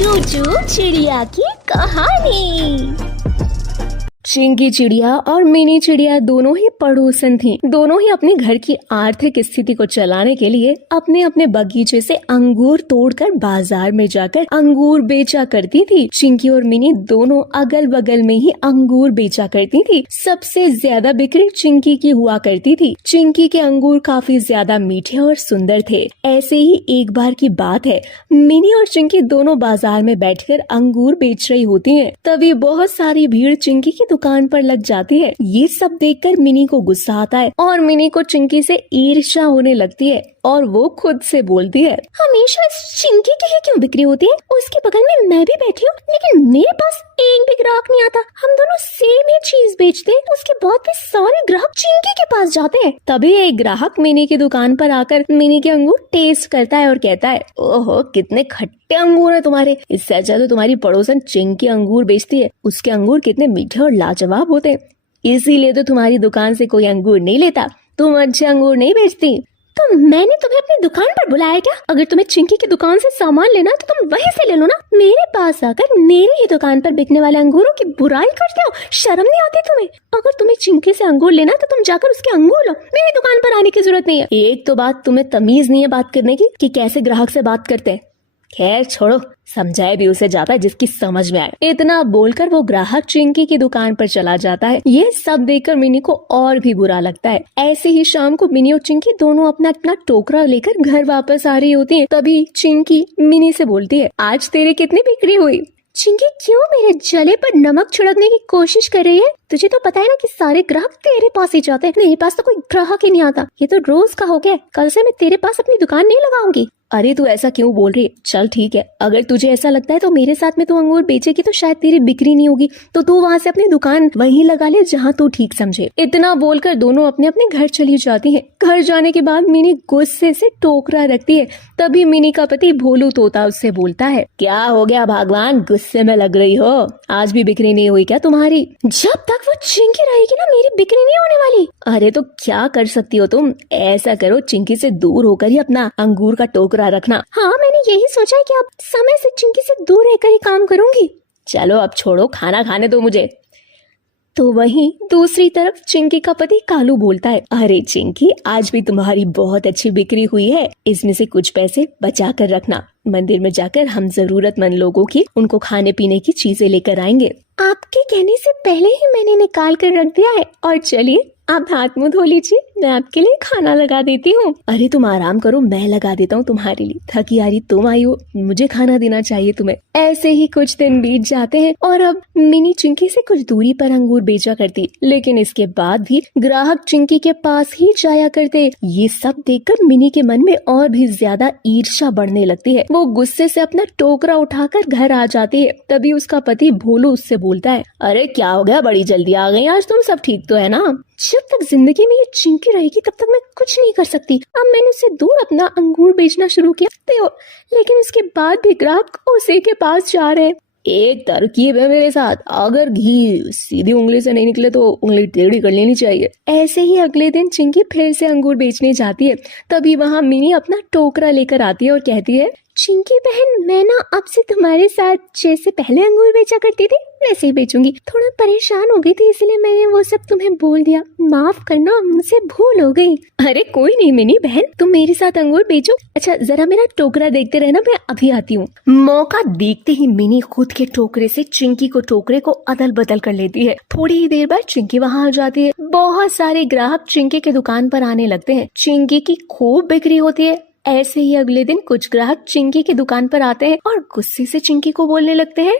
चूचू चिड़िया की कहानी। चिंकी चिड़िया और मिनी चिड़िया दोनों ही पड़ोसन थीं। दोनों ही अपने घर की आर्थिक स्थिति को चलाने के लिए अपने अपने बगीचे से अंगूर तोड़कर बाजार में जाकर अंगूर बेचा करती थी। चिंकी और मिनी दोनों अगल बगल में ही अंगूर बेचा करती थी। सबसे ज्यादा बिक्री चिंकी की हुआ करती थी। चिंकी के अंगूर काफी ज्यादा मीठे और सुंदर थे। ऐसे ही एक बार की बात है, मिनी और चिंकी दोनों बाजार में बैठकर अंगूर बेच रही होती हैं। तभी बहुत सारी भीड़ चिंकी की दुकान पर लग जाती है। ये सब देखकर मिनी को गुस्सा आता है और मिनी को चिंकी से ईर्ष्या होने लगती है और वो खुद से बोलती है, हमेशा चिंकी की ही क्यों बिक्री होती है? उसके बगल में मैं भी बैठी हूँ, लेकिन मेरे पास एक भी ग्राहक नहीं आता। हम दोनों सेम ही चीज बेचते हैं, उसके बाद भी सारे ग्राहक चिंकी के पास जाते हैं। तभी एक ग्राहक मिनी की दुकान पर आकर मिनी के अंगूर टेस्ट करता है और कहता है, ओहो कितने खट्टे अंगूर है तुम्हारे। इससे अच्छा तो तुम्हारी पड़ोसन चिंकी अंगूर बेचती है। उसके अंगूर कितने मीठे और लाजवाब होते हैं, इसीलिए तो तुम्हारी दुकान से कोई अंगूर नहीं लेता। तुम अच्छे अंगूर नहीं बेचती। तो मैंने तुम्हें अपनी दुकान पर बुलाया क्या? अगर तुम्हें चिंकी की दुकान से सामान लेना तो तुम वहीं से ले लो ना। मेरे पास आकर मेरी ही दुकान पर बिकने वाले अंगूरों की बुराई करते हो। शर्म नहीं आती तुम्हें? अगर तुम्हें चिंकी से अंगूर लेना तो तुम जाकर उसके अंगूर लो, मेरी दुकान पर आने की जरूरत नहीं है। एक तो बात तुम्हें तमीज नहीं है बात करने की कि कैसे ग्राहक से बात करते हैं। खैर छोड़ो, समझाए भी उसे जाता है जिसकी समझ में आए। इतना बोलकर वो ग्राहक चिंकी की दुकान पर चला जाता है। ये सब देखकर मिनी को और भी बुरा लगता है। ऐसे ही शाम को मिनी और चिंकी दोनों अपना अपना टोकरा लेकर घर वापस आ रही होती हैं। तभी चिंकी मिनी से बोलती है, आज तेरी कितनी बिक्री हुई? चिंकी क्यों मेरे जले पर नमक छिड़कने की कोशिश कर रही है? तुझे तो पता है ना कि सारे ग्राहक तेरे पास ही जाते हैं। मेरे पास तो कोई ग्राहक ही नहीं आता। ये तो रोज का हो गया। कल से मैं तेरे पास अपनी दुकान नहीं लगाऊंगी। अरे तू ऐसा क्यों बोल रही है? चल ठीक है, अगर तुझे ऐसा लगता है तो मेरे साथ में तू अंगूर बेचेगी तो शायद तेरी बिक्री नहीं होगी, तो तू वहाँ से अपनी दुकान वहीं लगा ले जहाँ तू ठीक समझे। इतना बोलकर दोनों अपने अपने घर चली जाती हैं। घर जाने के बाद मिनी गुस्से से टोकरा रखती है। तभी मिनी का पति भोलू तोता उससे बोलता है, क्या हो गया भगवान, गुस्से में लग रही हो? आज भी बिक्री नहीं हुई क्या तुम्हारी? जब तक वो चिंकी रहेगी ना मेरी बिक्री नहीं होने वाली। अरे तो क्या कर सकती हो तुम? ऐसा करो, चिंकी से दूर होकर ही अपना अंगूर का टोकरा रखना। हाँ मैंने यही सोचा है कि अब समय से चिंकी से दूर रहकर ही काम करूंगी। चलो अब छोड़ो, खाना खाने दो मुझे। तो वहीं दूसरी तरफ चिंकी का पति कालू बोलता है, अरे चिंकी आज भी तुम्हारी बहुत अच्छी बिक्री हुई है, इसमें से कुछ पैसे बचा कर रखना। मंदिर में जाकर हम जरूरतमंद लोगों की उनको खाने पीने की चीजें लेकर आएंगे। आपके कहने से पहले ही मैंने निकाल कर रख दिया है। और चलिए आप हाथ मुंह धो लीजिए, मैं आपके लिए खाना लगा देती हूँ। अरे तुम आराम करो, मैं लगा देता हूँ तुम्हारे लिए। थकी हारी तुम आई हो, मुझे खाना देना चाहिए तुम्हें। ऐसे ही कुछ दिन बीत जाते हैं और अब मिनी चिंकी से कुछ दूरी पर अंगूर बेचा करती, लेकिन इसके बाद भी ग्राहक चिंकी के पास ही जाया करते। ये सब देखकर मिनी के मन में और भी ज्यादा ईर्ष्या बढ़ने लगती है। वो गुस्से से अपना टोकरा उठाकर घर आ जाती है। तभी उसका पति भोलू उससे बोलता है, अरे क्या हो गया, बड़ी जल्दी आ गई आज तुम? सब ठीक तो है ना? जब तक जिंदगी में ये चिंकी रहेगी तब तक मैं कुछ नहीं कर सकती। अब मैंने उससे दूर अपना अंगूर बेचना शुरू किया, लेकिन उसके बाद भी ग्राहक उसी के पास जा रहे हैं। एक तरकीब है मेरे साथ, अगर घी सीधी उंगली से नहीं निकले तो उंगली टेढ़ी कर लेनी चाहिए। ऐसे ही अगले दिन चिंकी फिर से अंगूर बेचने जाती है। तभी वहाँ मिनी अपना टोकरा लेकर आती है और कहती है, चिंकी बहन मैं ना अब से तुम्हारे साथ जैसे पहले अंगूर बेचा करती थी वैसे ही बेचूंगी। थोड़ा परेशान हो गई थी इसलिए मैंने वो सब तुम्हें बोल दिया, माफ करना, मुझसे भूल हो गई। अरे कोई नहीं मिनी बहन, तुम मेरे साथ अंगूर बेचो। अच्छा जरा मेरा टोकरा देखते रहना, मैं अभी आती हूँ। मौका देखते ही मिनी खुद के टोकरे से चिंकी को टोकरे को अदल बदल कर लेती है। थोड़ी ही देर बाद चिंकी वहाँ आ जाती है। बहुत सारे ग्राहक चिंकी के दुकान पर आने लगते हैं। चिंकी की खूब बिक्री होती है। ऐसे ही अगले दिन कुछ ग्राहक चिंकी की दुकान पर आते हैं और गुस्से से चिंकी को बोलने लगते हैं,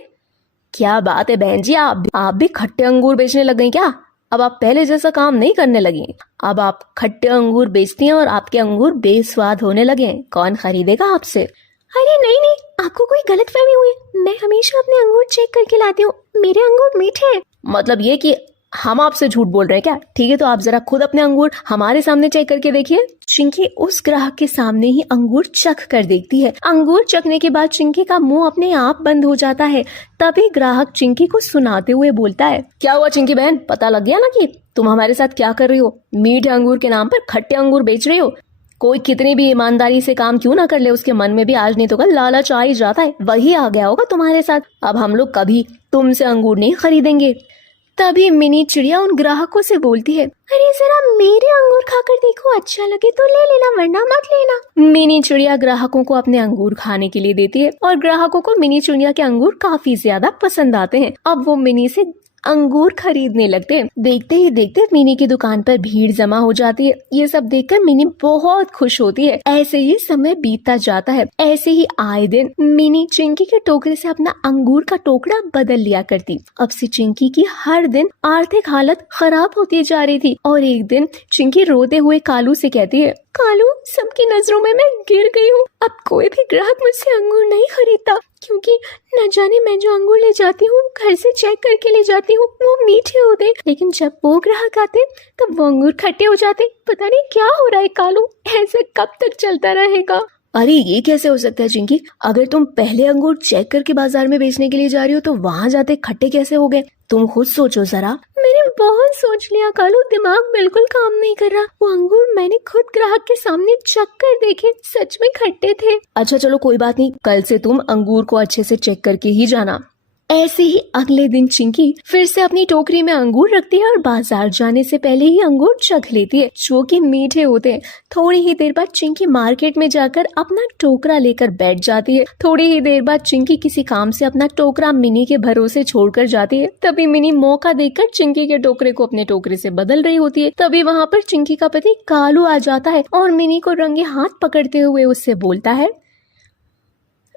क्या बात है बहन जी, आप भी खट्टे अंगूर बेचने लग गई क्या? अब आप पहले जैसा काम नहीं करने लगी। अब आप खट्टे अंगूर बेचती हैं और आपके अंगूर बेस्वाद होने लगे हैं। कौन खरीदेगा आपसे? अरे नहीं, आपको कोई गलतफहमी हुई। मैं हमेशा अपने अंगूर चेक करके लाती हूँ, मेरे अंगूर मीठे हैं। मतलब ये कि हम आपसे झूठ बोल रहे हैं क्या? ठीक है तो आप जरा खुद अपने अंगूर हमारे सामने चेक करके देखिए। चिंकी उस ग्राहक के सामने ही अंगूर चख कर देखती है। अंगूर चखने के बाद चिंकी का मुंह अपने आप बंद हो जाता है। तभी ग्राहक चिंकी को सुनाते हुए बोलता है, क्या हुआ चिंकी बहन, पता लग गया ना कि तुम हमारे साथ क्या कर रही हो? मीठे अंगूर के नाम पर खट्टे अंगूर बेच रही हो। कोई कितनी भी ईमानदारी से काम क्यों ना कर ले, उसके मन में भी आज नहीं तो कल लालच आ ही जाता है। वही आ गया होगा तुम्हारे साथ। अब हम लोग कभी तुमसे अंगूर नहीं खरीदेंगे। तभी मिनी चिड़िया उन ग्राहकों से बोलती है, अरे जरा मेरे अंगूर खाकर देखो, अच्छा लगे तो ले लेना वरना मत लेना। मिनी चिड़िया ग्राहकों को अपने अंगूर खाने के लिए देती है और ग्राहकों को मिनी चिड़िया के अंगूर काफी ज्यादा पसंद आते हैं। अब वो मिनी से अंगूर खरीदने लगते हैं। देखते ही देखते मिनी की दुकान पर भीड़ जमा हो जाती है। ये सब देखकर मिनी बहुत खुश होती है। ऐसे ही समय बीतता जाता है। ऐसे ही आए दिन मिनी चिंकी के टोकरे से अपना अंगूर का टोकरा बदल लिया करती। अब से चिंकी की हर दिन आर्थिक हालत खराब होती जा रही थी और एक दिन चिंकी रोते हुए कालू से कहती है, कालू, सबकी नजरों में मैं गिर गई हूँ। अब कोई भी ग्राहक मुझसे अंगूर नहीं खरीदता, क्योंकि न जाने मैं जो अंगूर ले जाती हूँ घर से चेक करके ले जाती हूँ, वो मीठे होते, लेकिन जब वो ग्राहक आते तब वो अंगूर खट्टे हो जाते। पता नहीं क्या हो रहा है कालू, ऐसे कब तक चलता रहेगा? अरे ये कैसे हो सकता है चिंकी? अगर तुम पहले अंगूर चेक करके बाजार में बेचने के लिए जा रही हो तो वहाँ जाते खट्टे कैसे हो गए? तुम खुद सोचो जरा। मैंने बहुत सोच लिया कालू, दिमाग बिल्कुल काम नहीं कर रहा। वो अंगूर मैंने खुद ग्राहक के सामने चख कर देखे, सच में खट्टे थे। अच्छा चलो कोई बात नहीं, कल से तुम अंगूर को अच्छे से चेक करके ही जाना। ऐसे ही अगले दिन चिंकी फिर से अपनी टोकरी में अंगूर रखती है और बाजार जाने से पहले ही अंगूर चख लेती है, जो कि मीठे होते हैं। थोड़ी ही देर बाद चिंकी मार्केट में जाकर अपना टोकरा लेकर बैठ जाती है। थोड़ी ही देर बाद चिंकी किसी काम से अपना टोकरा मिनी के भरोसे छोड़कर जाती है। तभी मिनी मौका देखकर चिंकी के टोकरे को अपने टोकरे से बदल रही होती है। तभी वहाँ पर चिंकी का पति कालू आ जाता है और मिनी को रंगे हाथ पकड़ते हुए उससे बोलता है,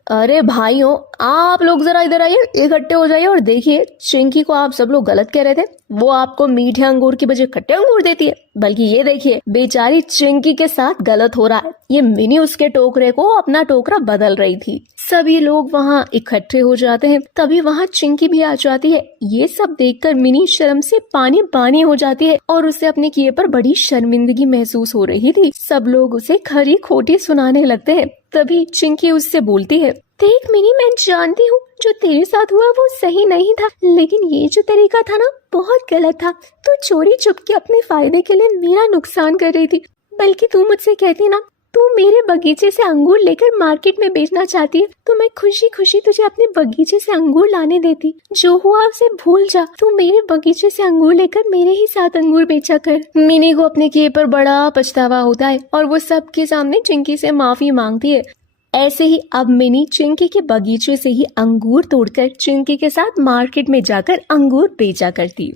अरे भाइयों, आप लोग जरा इधर आइए, इकट्ठे हो जाइए और देखिए चिंकी को आप सब लोग गलत कह रहे थे। वो आपको मीठे अंगूर की बजाय खट्टे अंगूर देती है, बल्कि ये देखिए बेचारी चिंकी के साथ गलत हो रहा है। ये मिनी उसके टोकरे को अपना टोकरा बदल रही थी। सभी लोग वहाँ इकट्ठे हो जाते हैं। तभी वहाँ चिंकी भी आ जाती है। ये सब देखकर मिनी शर्म से पानी पानी हो जाती है और उसे अपने किए पर बड़ी शर्मिंदगी महसूस हो रही थी। सब लोग उसे खरी खोटी सुनाने लगते हैं। तभी चिंकी उससे बोलती है, देख मिनी, मैं जानती हूँ जो तेरे साथ हुआ वो सही नहीं था, लेकिन ये जो तरीका था ना बहुत गलत था। तू चोरी छुपके अपने फायदे के लिए मेरा नुकसान कर रही थी। बल्कि तू मुझसे कहती ना तू मेरे बगीचे से अंगूर लेकर मार्केट में बेचना चाहती है, तो मैं खुशी खुशी तुझे अपने बगीचे से अंगूर लाने देती। जो हुआ उसे भूल जा। तू मेरे बगीचे से अंगूर लेकर मेरे ही साथ अंगूर बेचा कर। मिनी को अपने किए पर बड़ा पछतावा होता है और वो सबके सामने चिंकी से माफी मांगती है। ऐसे ही अब मिनी चिंकी के बगीचे से ही अंगूर तोड़कर चिंकी के साथ मार्केट में जाकर अंगूर बेचा करती।